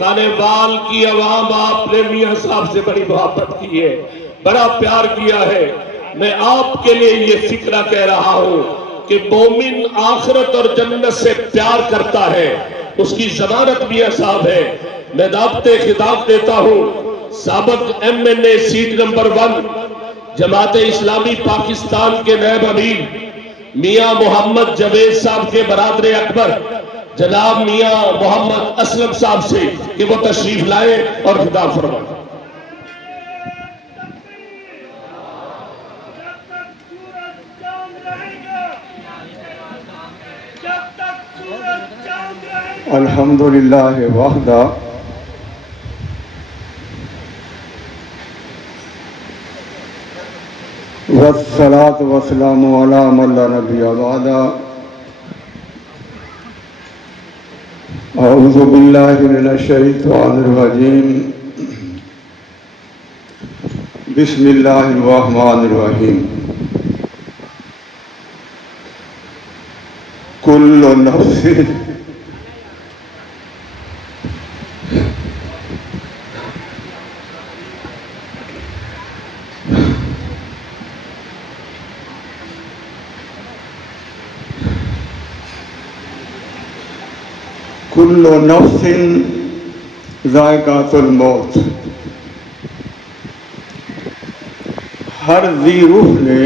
خانے وال کی عوام آپ نے میاں صاحب سے بڑی محبت کی ہے، بڑا پیار کیا ہے۔ میں آپ کے لیے یہ فکرہ کہہ رہا ہوں کہ مومن آخرت اور جنت سے پیار کرتا ہے، اس کی ضمانت میاں صاحب ہے۔ میں دعوت خطاب دیتا ہوں سابق MNA set number 1 Jamaat Islami Pakistan کے نائب امیر میاں محمد جاوید صاحب کے برادر اکبر جناب میاں محمد اسلم صاحب سے کہ وہ تشریف لائیں اور خطاب فرمائیں۔ الحمدللہ وحدہ والصلاة والسلام علی من لا نبی بعدہ۔ اعوذ باللہ من الشیطان الرجیم، بسم اللہ الرحمن الرحیم۔ کل نفس کل نفس ذائقۃ الموت، ہر ذی روح نے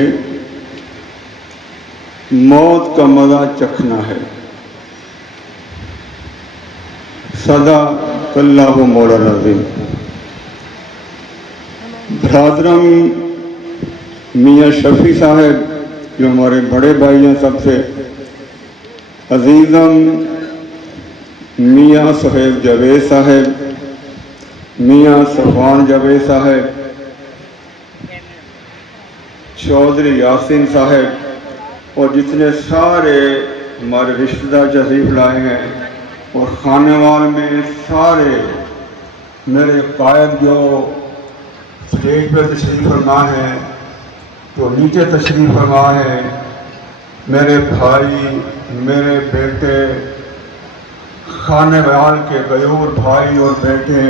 موت کا مزہ چکھنا ہے۔ صدق اللہ مولانا العظیم۔ برادرم میاں شفیع صاحب جو ہمارے بڑے بھائی ہیں سب سے، عزیزم میاں صہیب جاوید صاحب، میاں صفوان جاوید صاحب، چودھری یاسین صاحب اور جتنے سارے ہمارے رشتہ دار تشریف لائے ہیں، اور خانے وال میں سارے میرے قائد جو اسٹیج پہ تشریف فرما ہیں، جو نیچے تشریف فرما ہیں، میرے بھائی، میرے بیٹے، خانے وال کے غیور بھائی اور بیٹے،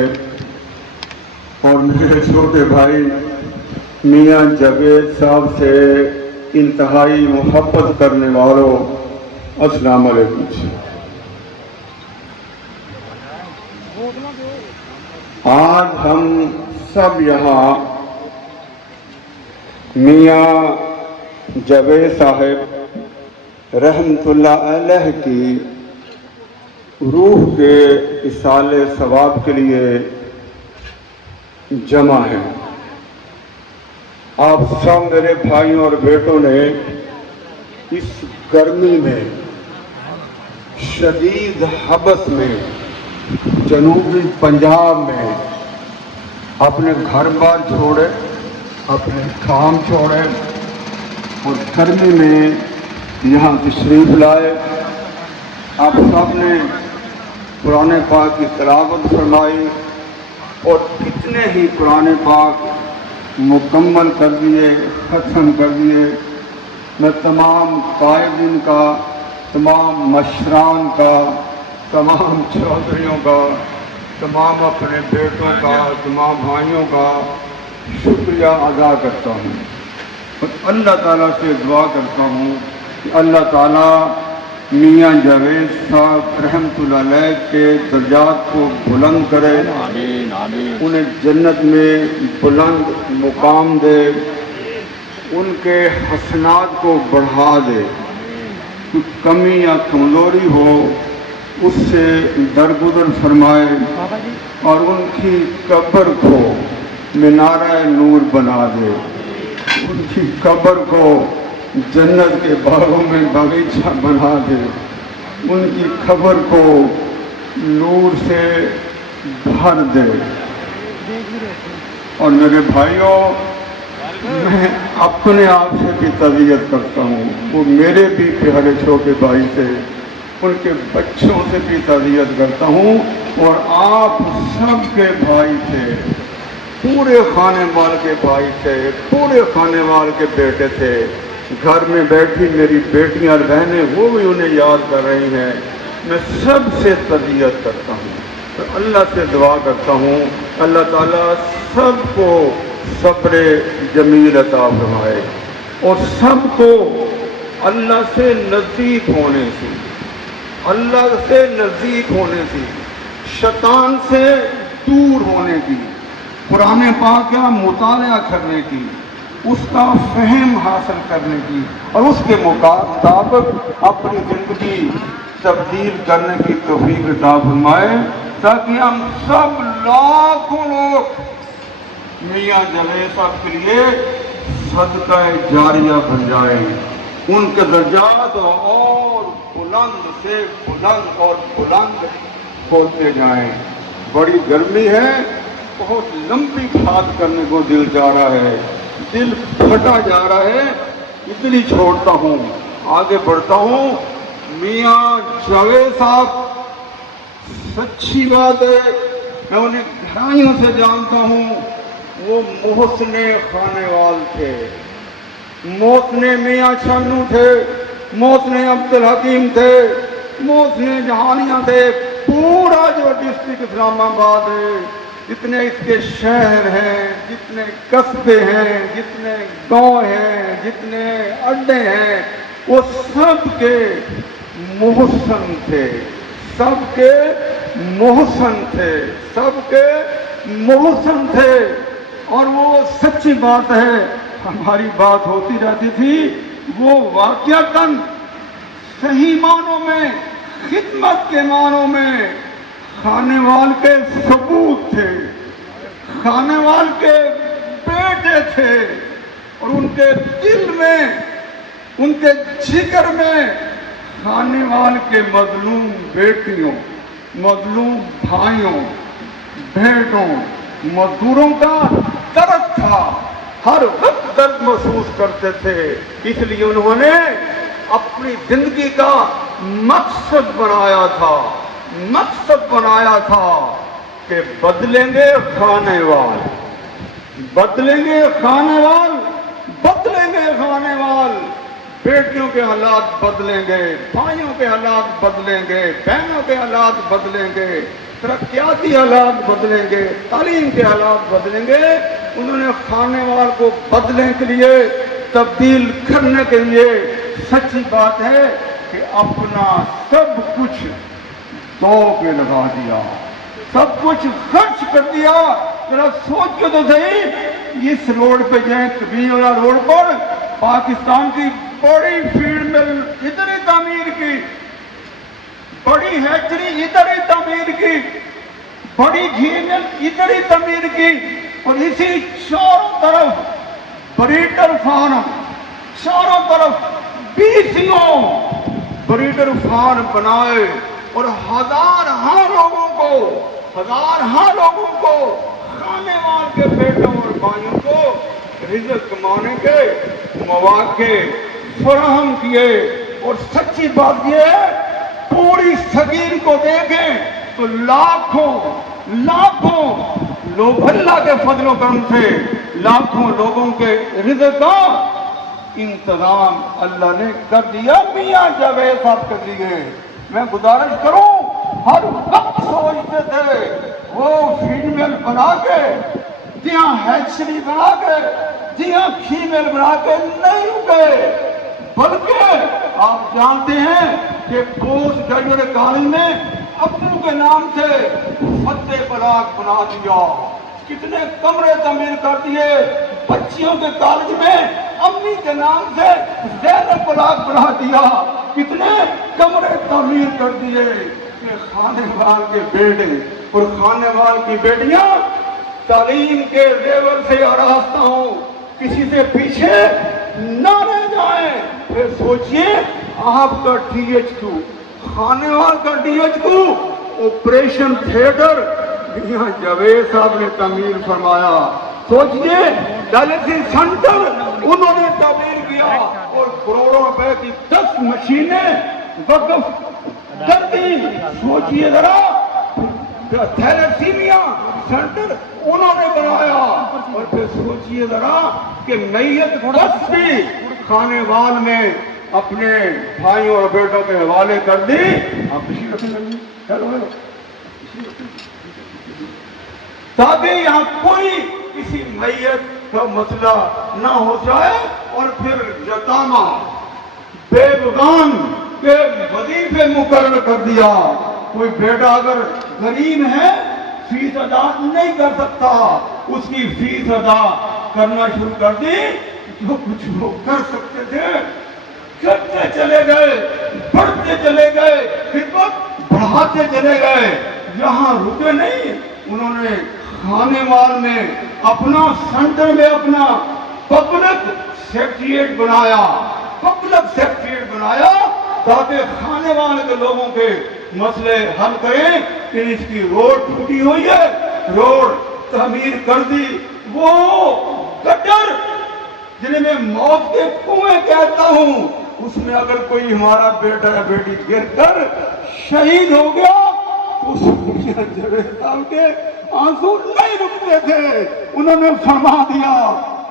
اور میرے چھوٹے بھائی میاں جاوید صاحب سے انتہائی محبت کرنے والوں، السلام علیکم۔ آج ہم سب یہاں میاں جاوید صاحب رحمت اللہ علیہ کی روح کے ایصال ثواب کے لیے جمع ہیں۔ آپ سب میرے بھائیوں اور بیٹوں نے اس گرمی میں، شدید حبس میں، جنوبی پنجاب میں اپنے گھر بار چھوڑے، اپنے کام چھوڑے اور گرمی میں یہاں تشریف لائے۔ آپ سب نے قرآن پاک کی تلاوت فرمائی اور کتنے ہی قرآن پاک مکمل کر دیے، ختم کر دیے۔ میں تمام قائدین کا، تمام مشران کا، تمام چودھریوں کا، تمام اپنے بیٹوں کا، تمام بھائیوں کا شکریہ ادا کرتا ہوں، اور اللہ تعالیٰ سے دعا کرتا ہوں کہ اللہ تعالیٰ میاں جاوید صاحب رحمت اللہ علیہ کے درجات کو بلند کرے، انہیں جنت میں بلند مقام دے، ان کے حسنات کو بڑھا دے، کوئی کمی یا کمزوری ہو اس سے درگزر فرمائے، اور ان کی قبر کو مینارہ نور بنا دے، ان کی قبر کو جنت کے باغوں میں باغیچہ بنا دے، ان کی قبر کو نور سے بھر دے۔ اور میرے بھائیوں، میں اپنے آپ سے بھی تعزیت کرتا ہوں، وہ میرے بھی پیارے چھوٹے بھائی تھے، ان کے بچوں سے بھی تعزیت کرتا ہوں، اور آپ سب کے بھائی تھے، پورے خانے وال کے بھائی تھے، پورے خانے وال کے بیٹے تھے۔ گھر میں بیٹھی میری بیٹیاں اور بہنیں وہ بھی انہیں یاد کر رہی ہیں۔ میں سب سے تعزیت کرتا ہوں، تو اللہ سے دعا کرتا ہوں اللہ تعالیٰ سب کو صبر جمیل عطا فرمائے اور سب کو اللہ سے نزدیک ہونے سے، اللہ سے نزدیک ہونے سے، شیطان سے دور ہونے کی، قرآن پاک کا مطالعہ کرنے کی، اس کا فہم حاصل کرنے کی اور اس کے مطابق اپنی زندگی تبدیل کرنے کی توفیق عطا فرمائے، تاکہ ہم سب لاکھوں لوگ میاں جاوید صاحب کے لیے صدقہ جاریہ بن جائیں، ان کے درجات اور بلند سے بلند اور بلند ہوتے جائیں۔ بڑی گرمی ہے، بہت لمبی بات کرنے کو دل چاہ رہا ہے، دل پھٹا جا رہا ہے، اتنی چھوڑتا ہوں، آگے بڑھتا ہوں۔ میاں جاوید صاحب سچی بات ہے، میں انہیں گہرائیوں سے جانتا ہوں، وہ محسن خانیوال تھے، محسن میاں چھنو تھے، محسن عبدالحکیم تھے، محسن جہانیاں تھے۔ پورا جو ڈسٹرکٹ اسلام آباد ہے، جتنے اس کے شہر ہیں، جتنے قصبے ہیں، جتنے گاؤں ہیں، جتنے اڈے ہیں، وہ سب کے محسن تھے، سب کے محسن تھے، سب کے محسن تھے۔ اور وہ سچی بات ہے، ہماری بات ہوتی رہتی تھی، وہ واقعتاً صحیح معنوں میں، خدمت کے معنوں میں خانیوال کے ثبوت تھے، خانیوال کے بیٹے تھے، اور ان کے دل میں، ان کے جگر میں خانیوال کے مظلوم بیٹیوں، مظلوم بھائیوں، بہنوں، مزدوروں کا درد تھا، ہر وقت درد محسوس کرتے تھے۔ اس لیے انہوں نے اپنی زندگی کا مقصد بنایا تھا، مقصد بنایا تھا کہ بدلیں گے خانیوال، بدلیں گے خانیوال، بدلیں گے خانیوال، بیٹیوں کے حالات بدلیں گے، بھائیوں کے حالات بدلیں گے، بہنوں کے حالات بدلیں گے، ترقیاتی حالات بدلیں گے، تعلیم کے حالات بدلیں گے۔ انہوں نے خانیوال کو بدلنے کے لیے، تبدیل کرنے کے لیے، سچی بات ہے کہ اپنا سب کچھ دو کے لگا دیا، سب کچھ خرچ کر دیا۔ ذرا سوچ کے تو صحیح، اس روڈ پہ جائیں، کبیرہ روڈ پر پاکستان کی بڑی فیلڈ مل ادھر ہی تعمیر کی، بڑی ہیچری ادھر ہی تعمیر کی، بڑی گھی مل ادھر ہی تعمیر کی، اور اسی چاروں طرف بریڈر فارم، چاروں طرف 20 بریڈر فارم بنائے، اور ہزارہا لوگوں کو خانیوال کے بیٹوں اور بھائیوں کو رزق کمانے کے مواقع فراہم کیے۔ اور سچی بات یہ ہے، پوری صغیر کو دیکھیں تو لاکھوں لوگ اللہ کے فضل و کرم سے لاکھوں لوگوں کے رزق کا انتظام اللہ نے کر دیا میاں جاوید صاحب کے لیے۔ میں گزارش کروں، ہر وقت سوچتے تھے وہ فیڈ مل بنا کے، جہاں ہیچری بنا کے، جہاں فیمیل بنا کے نہیں رکے، بلکہ آپ جانتے ہیں کہ پوسٹ گریجویٹ کالج میں ابو کے نام سے فتح بلاک بنا دیا، کتنے کمرے تعمیر کر دیے، بچیوں کے کالج میں امی کے نام سے زینب بلاک بنا دیا، کتنے کمرے تعمیر کر دیے کہ خانیوال کے بیٹے اور خانیوال کی بیٹیاں تعلیم کے زیور سے آراستہ ہوں، کسی سے پیچھے نہ رہ جائیں۔ پھر سوچئے، آپ کا DHQ، خانیوال کا DHQ آپریشن تھیٹر میاں جاوید صاحب نے تعمیر فرمایا۔ سوچئے، ڈائلسس سینٹر انہوں نے تعمیر کیا، اور کروڑوں روپے کی 10 مشینیں وقف کر دی۔ سوچئے ذرا، تھیلیسیمیا سینٹر انہوں نے بنایا، اور پھر سوچئے ذرا کہ میت بس بھی خانیوال میں اپنے بھائیوں اور بیٹوں کے حوالے کر دی۔ آپ خوشی رکھنے لگی، تاکہ یہاں کوئی کسی میت کا مسئلہ نہ ہو جائے، اور پھر یتامہ بیگان کے وظیفے مقرر کر دیا۔ کوئی بیٹا اگر غریب ہے، فیس ادا نہیں کر سکتا، اس کی فیس ادا کرنا شروع کر دی۔ جو کچھ وہ کر سکتے تھے کرتے چلے گئے، بڑھتے چلے گئے، خدمت بڑھاتے چلے گئے، یہاں رکے نہیں۔ انہوں نے کھانے وال میں اپنا سینٹر میں اپنا پبلک سیکریٹریٹ بنایا تاکہ کھانے والے کے لوگوں کے مسئلے حل کریں۔ کہ اس کی روڈ ٹوٹی ہوئی ہے، روڈ تعمیر کر دی۔ وہ گٹر جنہیں میں موت کے کنویں کہتا ہوں، اس میں اگر کوئی ہمارا بیٹا یا بیٹی گر کر شہید ہو گیا تو اس جاوید صاحب کے آنسو نہیں رکتے تھے۔ انہوں نے فرما دیا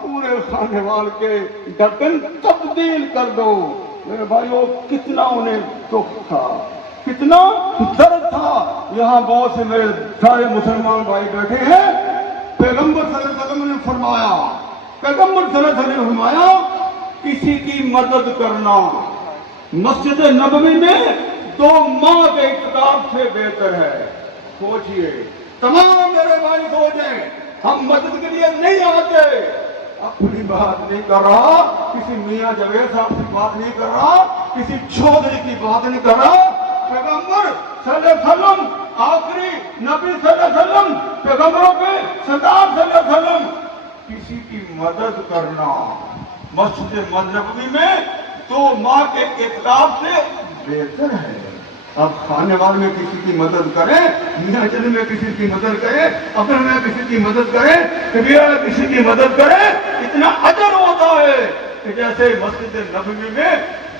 پورے خانے وال کے ڈھکن تبدیل کر دو۔ میرے بھائیو، کتنا انہیں دکھ تھا، کتنا درد تھا۔ یہاں بہت سے میرے سارے مسلمان بھائی بیٹھے ہیں۔ پیغمبر صلی اللہ علیہ وسلم نے فرمایا، پیغمبر صلی اللہ علیہ وسلم نے فرمایا کسی کی مدد کرنا مسجد نبوی میں 2 ماہ کے اعتکاف سے بہتر ہے۔ سوچئے، تمام میرے بھائی سوچیں، ہم مدد کے لیے نہیں آتے۔ اپنی بات نہیں کر رہا، کسی میاں جاوید صاحب کی بات نہیں کر رہا، کسی چودھری کی بات نہیں کر رہا۔ پیغمبر صلی اللہ علیہ وسلم، آخری نبی صلی اللہ علیہ وسلم، پیغمبروں کے سردار صلی اللہ علیہ وسلم، کسی کی مدد کرنا مسجد نبوی میں 2 ماہ کے اعتکاف سے بہتر ہے۔ اب خانے وال میں کسی کی مدد کریں، میاں چلی میں کسی کی مدد کریں، اپنے میں کسی کی مدد کریں، کبیرہ میں کسی کی مدد کریں، اتنا اجر ہوتا ہے کہ جیسے مسجد نبوی میں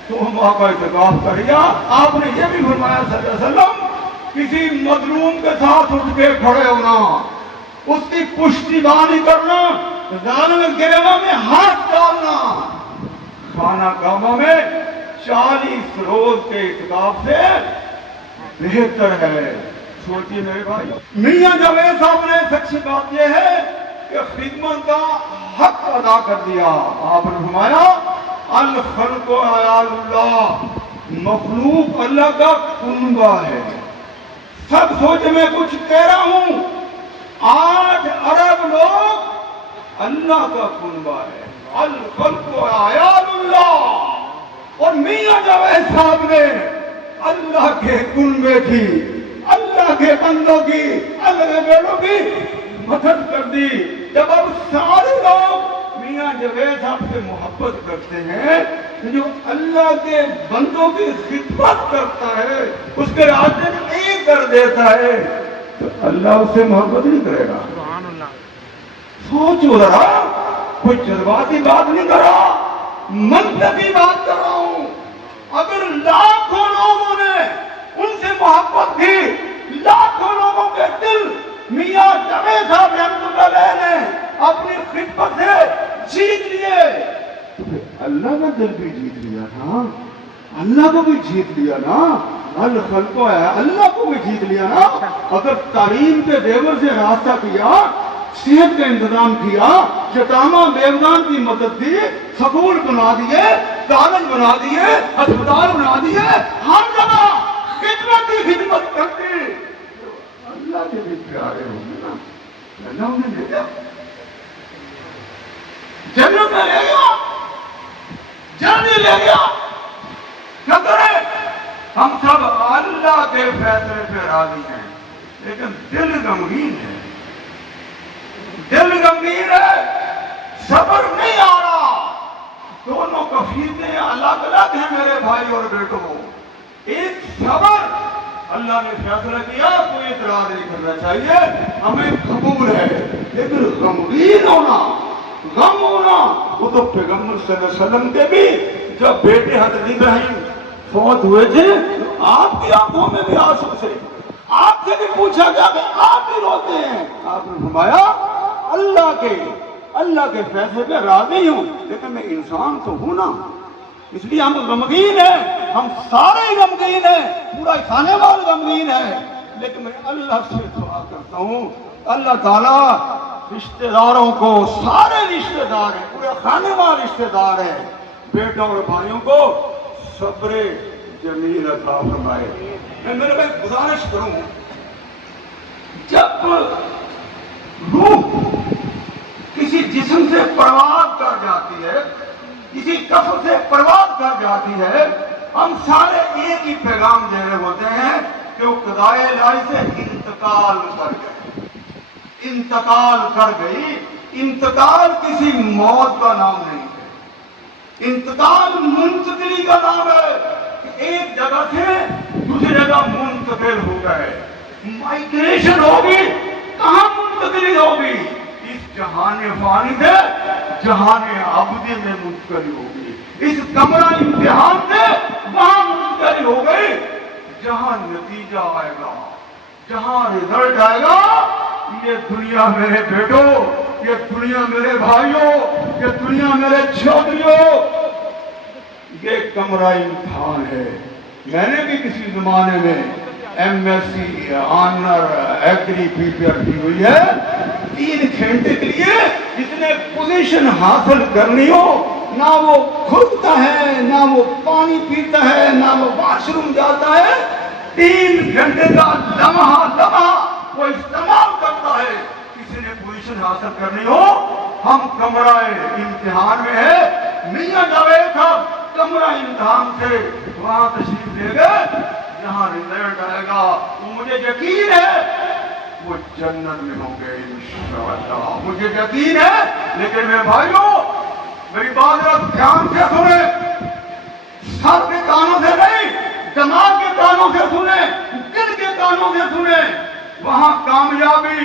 2 ماہ کا اعتکاف کر لیا۔ آپ نے یہ بھی فرمایا صلی اللہ علیہ وسلم، کسی مظلوم کے ساتھ اٹھ کے کھڑے ہونا، اس کی پشتیبانی کرنا، ظالم گریباں میں ہاتھ ڈالنا، خانہ کعبہ میں 40 روز کے اعتکاف سے بہتر ہے۔ سوچئے میرے بھائی، میاں جاوید صاحب نے سچی بات یہ ہے کہ خدمت کا حق ادا کر دیا۔ آپ نے فرمایا الخلق عیال اللہ، مخلوق اللہ کا کنبہ ہے۔ سب سوچ میں کچھ کہہ رہا ہوں، 8 ارب لوگ اللہ کا کنبہ ہے۔ الخلق عیال اللہ، اور میاں جاوید صاحب نے اللہ کے کنبے کی، اللہ کے بندوں کی، اللہ کے بیٹوں کی مدد کر دی۔ جب اب سارے لوگ میاں جاوید صاحب سے محبت کرتے ہیں، جو اللہ کے بندوں کی خدمت کرتا ہے، اس کے راستے میں ایک کر دیتا ہے، تو اللہ اس سے محبت نہیں کرے گا۔ سوچو ذرا، کوئی جذباتی بات نہیں کر رہا، منطقی بات کر رہا ہوں۔ اگر لاکھوں لوگوں نے ان سے محبت کی، لاکھوں لوگوں کے دل میاں جاوید صاحب رحمۃ اللہ علیہ نے اپنی خدمت سے جیت لیے، تو پھر اللہ کا دل بھی جیت لیا نا، اللہ کو بھی جیت لیا نا، الخلق ہے، اللہ کو بھی جیت لیا نا۔ اگر تعلیم کے دیور سے راستہ کیا، صحت کا انتظام کیا، یتامہ بیوگان کی مدد دی، سکول بنا دیے، کالج بنا دیے، ہسپتال بنا دیے، ہر جگہ خدمت کی خدمت کرتی، اللہ کے بھی پیارے ہوں گے نا، اللہ انہیں لے گیا، جنت میں لے گیا، جنت لے گیا۔ کیا کریں؟ ہم سب اللہ کے فیصلے پہ راضی ہیں، لیکن دل غمگین ہے، دل غمگین ہے، صبر نہیں آ رہا۔ دونوں کفیلیں الگ الگ ہیں میرے بھائی اور بیٹوں۔ ایک صبر، اللہ نے فیصلہ کیا، کوئی اعتراض نہیں کرنا چاہیے، ہمیں قبول ہے، لیکن غمگین ہونا، غم ہونا، وہ تو پیغمبر صلی اللہ علیہ وسلم کے بھی جب بیٹے حضرت ابراہیم فوت ہوئے تھے، آپ کی آنکھوں میں بھی آنسو سے، آپ سے بھی پوچھا گیا کہ آپ بھی روتے ہیں، آپ نے فرمایا اللہ کے فیصلے پہ راضی ہوں، لیکن میں انسان تو ہوں نا، اس لیے ہم غمگین ہیں، ہم سارے غمگین ہیں، پورا خانے وال غمگین ہے، لیکن میں اللہ سے دعا کرتا ہوں اللہ تعالیٰ رشتہ داروں کو، سارے رشتہ دار ہیں، پورے خاندان رشتہ دار ہیں، بیٹوں اور بھائیوں کو صبر جمیل عطا فرمائے۔ میں میرے بھائی گزارش کروں، جب روح کسی جسم سے پرواز کر جاتی ہے، کسی کفن سے پرواز کر جاتی ہے، ہم سارے ایک ہی پیغام دے رہے ہوتے ہیں کہ وہ قضائے الہی سے انتقال کر گئے، انتقال کر گئی۔ انتقال کسی موت کا نام نہیں ہے، انتقال منتقلی کا نام ہے کہ ایک جگہ سے دوسری جگہ منتقل ہو گئے، مائگریشن ہوگی۔ کہاں منتقلی ہوگی؟ اس جہان فانی سے جہان ابدی میں منتقل ہوگی، اس کمرہ امتحان سے وہاں منتقل ہو گئی جہاں نتیجہ آئے گا، جہاں رزلٹ آئے گا۔ یہ دنیا میرے بیٹوں، یہ دنیا میرے بھائیوں، یہ دنیا میرے چھوٹیوں، یہ کمرہ امتحان ہے۔ میں نے بھی کسی زمانے میں M S C honour agri prepare کی ہوئی ہے۔ 3 گھنٹے کے لیے جتنے پوزیشن حاصل کرنی ہو، نہ وہ کھلتا ہے، نہ وہ پانی پیتا ہے، نہ وہ واش روم جاتا ہے، 3 گھنٹے کا لمحہ وہ استعمال کرتا ہے۔ کسی نے پوزیشن حاصل کرنی ہو، ہم کمرہ امتحان میں ہے۔ میاں جاوید صاحب کمرہ امتحان سے وہاں تشریف لے گئے جہاں رزلٹ آئے گا۔ مجھے یقین ہے وہ جنت میں ہوں گے انشاءاللہ، مجھے یقین ہے۔ لیکن میرے بھائیوں، میری بات ذرا دھیان سے سنیں، سر کے کانوں سے نہیں، دماغ کے کانوں سے سنیں، دل کے کانوں سے سنیں۔ وہاں کامیابی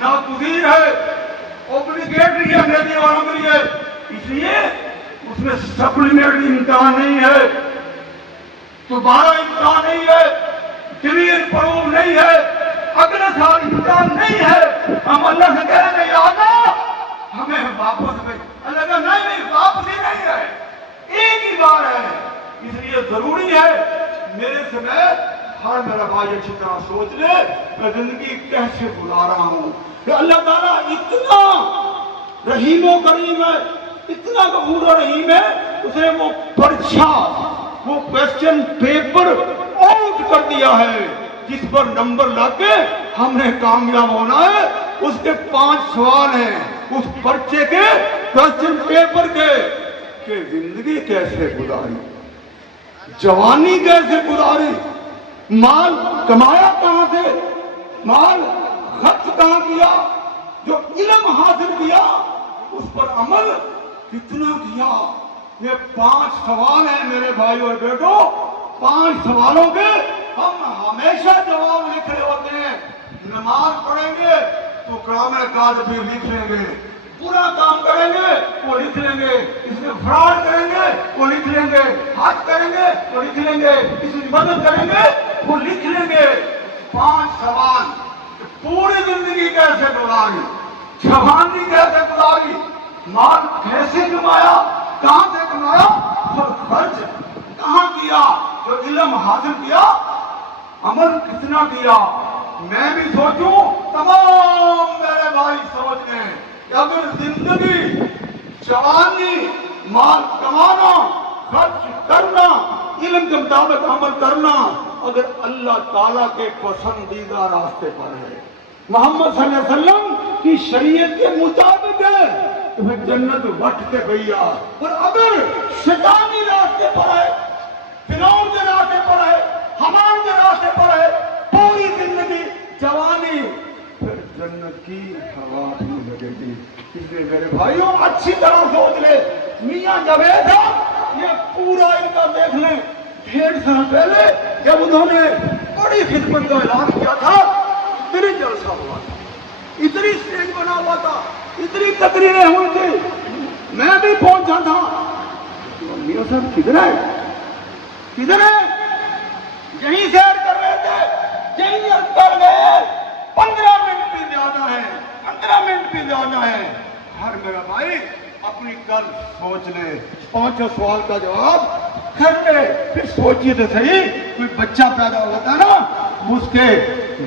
ناگزیر ہے، اوبلیگیٹری ہے نیوی والوں کے لیے، اس لیے اس میں سپلیمنٹری امتحان نہیں ہے، دوبارہ امتحان نہیں ہے، ڈویژن پروو نہیں ہے، اگلے سال امتحان نہیں ہے۔ ہم اللہ سے کہہ رہے ہیں آقا ہمیں واپس بھیج، اللہ کا نہیں واپسی نہیں ہے، ایک ہی بار ہے۔ اس لیے ضروری ہے میرے سمیت ہر میرا بھائی اچھی طرح سوچ لے میں زندگی کیسے گزارا ہوں۔ کہ اللہ تعالیٰ اتنا رحیم و کریم ہے، اتنا غفور و رحیم ہے، اس نے وہ پرچہ، وہ کوسچن پیپر آؤٹ کر دیا ہے جس پر نمبر لگ کے ہم نے کامیاب ہونا ہے۔ اس کے 5 سوال ہیں اس پرچے کے، کوسچن پیپر کے، کہ زندگی کیسے گزاری، جوانی کیسے گزاری، مال کمایا کہاں سے، مال خرچ کہاں کیا، جو علم حاصل کیا اس پر عمل کتنا کیا۔ یہ 5 سوال ہیں میرے بھائی اور بیٹوں، 5 سوالوں کے ہم ہمیشہ جواب لکھ رہے ہوتے ہیں۔ نماز پڑھیں گے تو کلام کاج بھی لکھ لیں گے، برا کام کریں گے وہ لکھ لیں گے، اس میں فراڈ کریں گے وہ لکھ لیں گے، حج کریں گے وہ لکھ لیں گے، اس میں مدد کریں گے وہ لکھ لیں گے۔ 5 سوال، پوری زندگی کیسے گزاری، جوانی کیسے گزاری، مال کیسے کمایا، کہاں سے کمایا اور خرچ کہاں کیا، جو علم حاصل کیا عمل کتنا کیا۔ میں بھی سوچوں، تمام میرے بھائی سوچ لیں کہ اگر زندگی، جوانی، مال کمانا، خرچ کرنا، علم کے مطابق عمل کرنا اگر اللہ تعالیٰ کے پسندیدہ راستے پر ہے، محمد صلی اللہ علیہ وسلم کی شریعت کے مطابق ہے تو پھر جنت وٹ کے گیا۔ اور اگر شیطانی راستے پر ہے، فرعون کے راستے پر ہے، حمان کے راستے پر ہے، پوری زندگی جوانی، پھر جنت کی ہوا بھی لگے گی۔ اس لیے میرے بھائیوں اچھی طرح سوچ لے، میاں جاوید صاحب یہ پورا ان کا دیکھ لیں، 1.5 سال پہلے جب انہوں نے بڑی خدمت کا اعلان کیا تھا، اتنی جلسہ ہوا تھا، اتنی اسٹیج بنا ہوا تھا، اتنی تقریریں ہوئی تھی، میں بھی پہنچا تھا۔ میاں صاحب کدھر ہے، کدھر ہے، یہیں سیر کر رہے تھے، یہیں کر گئے، 15 منٹ بھی زیادہ ہے، 15 منٹ بھی زیادہ ہے۔ ہر میرا بھائی اپنی کل سوچ لے، 5 سوال کا جواب کر لے، پھر سوچیے تو صحیح، کوئی بچہ پیدا ہوتا ہے نا، اس کے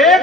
1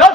10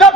10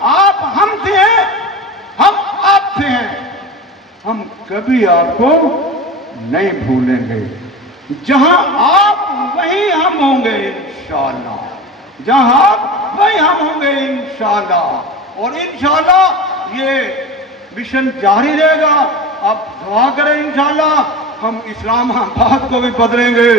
آپ ہم سے ہیں، ہم آپ سے ہیں، ہم کبھی آپ کو نہیں بھولیں گے۔ جہاں آپ وہیں ہم ہوں گے انشاءاللہ، جہاں آپ وہیں ہم ہوں گے انشاءاللہ، اور انشاءاللہ یہ مشن جاری رہے گا۔ آپ دعا کریں انشاءاللہ ہم اسلام آباد کو بھی بدلیں گے،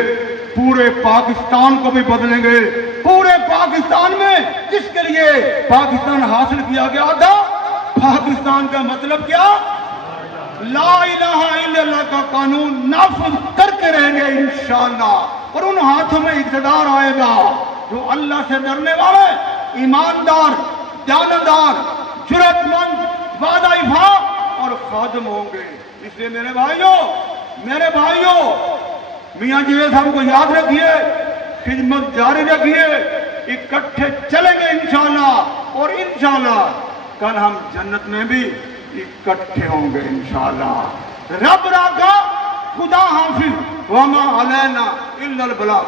پورے پاکستان کو بھی بدلیں گے۔ پورے پاکستان میں جس کے لیے پاکستان حاصل کیا گیا تھا، پاکستان کا مطلب کیا؟ لا الہ الا اللہ کا قانون نافذ کرتے رہیں گے انشاءاللہ، اور ان ہاتھوں میں اقتدار آئے گا جو اللہ سے ڈرنے والے، ایماندار، دیانتدار، جرأت مند، وعدہ وفا اور خادم ہوں گے۔ اس لیے میرے بھائیوں میاں جیوید صاحب کو یاد رکھیے، خدمت جاری رکھیے، اکٹھے چلیں گے انشاءاللہ، اور انشاءاللہ کل ہم جنت میں بھی اکٹھے ہوں گے انشاءاللہ۔ رب راکھا، خدا حافظ، وما علینا الا البلاغ۔